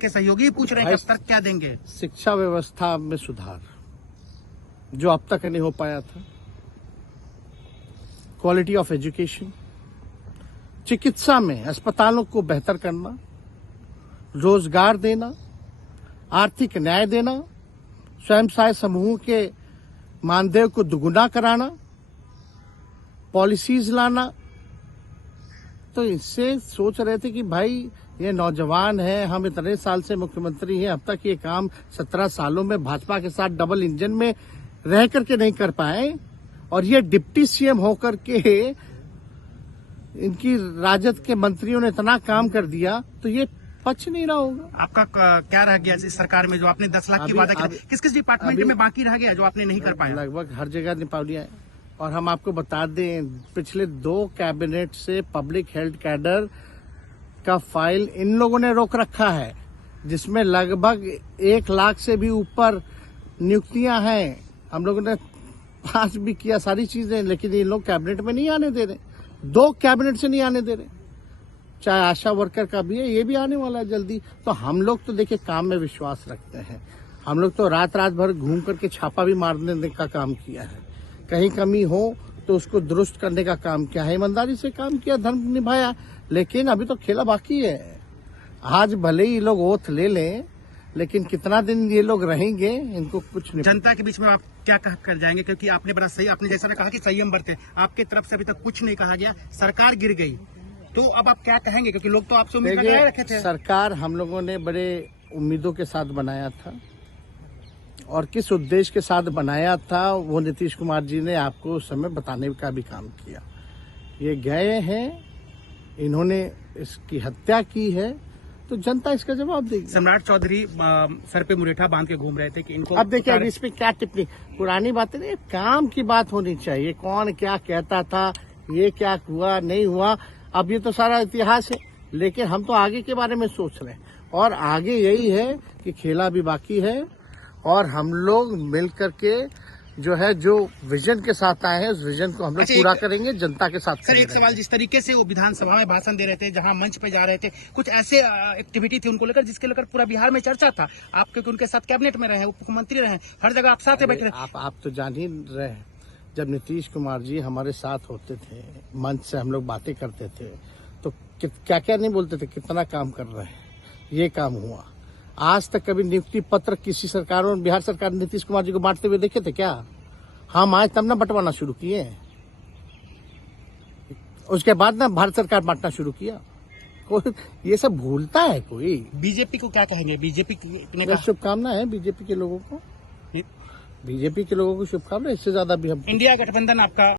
के सहयोगी पूछ रहे हैं कि तर्क क्या देंगे। शिक्षा व्यवस्था में सुधार जो अब तक नहीं हो पाया था, क्वालिटी ऑफ एजुकेशन, चिकित्सा में अस्पतालों को बेहतर करना, रोजगार देना, आर्थिक न्याय देना, स्वयं सहायता समूह के मानदेय को दुगुना कराना, पॉलिसीज लाना। तो इससे सोच रहे थे कि भाई ये नौजवान है, हम इतने साल से मुख्यमंत्री हैं, अब तक ये काम 17 सालों में भाजपा के साथ डबल इंजन में रह करके नहीं कर पाए, और ये डिप्टी सीएम होकर के इनकी राजद के मंत्रियों ने इतना काम कर दिया, तो ये पच नहीं रहा होगा। आपका क्या रह गया इस सरकार में जो आपने 10 लाख की वादा किया, किस किस डिपार्टमेंट में बाकी रह गया जो आपने नहीं कर पाया? लगभग हर जगह निपा लिया है। और हम आपको बता दें, पिछले 2 कैबिनेट से पब्लिक हेल्थ कैडर का फाइल इन लोगों ने रोक रखा है, जिसमें लगभग 1 लाख से भी ऊपर नियुक्तियां हैं। हम लोगों ने पास भी किया सारी चीजें, लेकिन ये लोग कैबिनेट में नहीं आने दे रहे। 2 कैबिनेट से नहीं आने दे रहे। चाहे आशा वर्कर का भी है, ये भी आने वाला है जल्दी। तो हम लोग तो देखिए काम में विश्वास रखते हैं। हम लोग तो रात भर घूम करके छापा भी मारने का काम किया है। कहीं कमी हो तो उसको दुरुस्त करने का काम किया है, ईमानदारी से काम किया, धर्म निभाया। लेकिन अभी तो खेला बाकी है। आज भले ही लोग ओथ ले लें, लेकिन कितना दिन ये लोग रहेंगे, इनको कुछ नहीं। जनता के बीच में आप क्या कह कर जाएंगे, क्योंकि आपने बड़ा सही, आपने जैसा कहा कि संयम बरते, आपकी तरफ से अभी तक कुछ नहीं कहा गया, सरकार गिर गई, तो अब आप क्या कहेंगे? क्योंकि लोग तो आपसे उम्मीद लगाए रखे थे। सरकार हम लोगों ने बड़े उम्मीदों के साथ बनाया था, और किस उद्देश्य के साथ बनाया था वो नीतीश कुमार जी ने आपको उस समय बताने का भी काम किया। ये गए हैं, इन्होंने इसकी हत्या की है, तो जनता इसका जवाब देगी। सम्राट चौधरी सर पे मुरेठा बांध के घूम रहे थे कि इनको अब देखिए इस पे क्या टिप्पणी, पुरानी बातें नहीं, काम की बात होनी चाहिए। कौन क्या कहता था, ये क्या हुआ नहीं हुआ, अब ये तो सारा इतिहास है। लेकिन हम तो आगे के बारे में सोच रहे हैं, और आगे यही है कि खेला भी बाकी है, और हम लोग मिल करके जो है, जो विजन के साथ आए हैं, उस विजन को हम लोग पूरा करेंगे, जनता के साथ। सर एक सवाल, जिस तरीके से वो विधानसभा में भाषण दे रहे थे, जहां मंच पे जा रहे थे, कुछ ऐसे एक्टिविटी थी उनको लेकर जिसके लेकर पूरा बिहार में चर्चा था। आप क्योंकि उनके साथ कैबिनेट में रहे, मुख्यमंत्री रहे, हर जगह आप साथ बैठे रहे। आप तो जान ही रहे हैं, जब नीतीश कुमार जी हमारे साथ होते थे, मंच से हम लोग बातें करते थे, तो क्या क्या नहीं बोलते थे, कितना काम कर रहे हैं, ये काम हुआ। आज तक कभी नियुक्ति पत्र किसी सरकारों, बिहार सरकार नीतीश कुमार जी को बांटते हुए देखे थे क्या? हम आए तब ना बंटवाना शुरू किए, उसके बाद ना भारत सरकार बांटना शुरू किया। कोई ये सब भूलता है कोई? बीजेपी को क्या कहेंगे? बीजेपी ने शुभकामना है बीजेपी के लोगों को, बीजेपी के लोगों को शुभकामना। इससे ज्यादा भी हम इंडिया गठबंधन आपका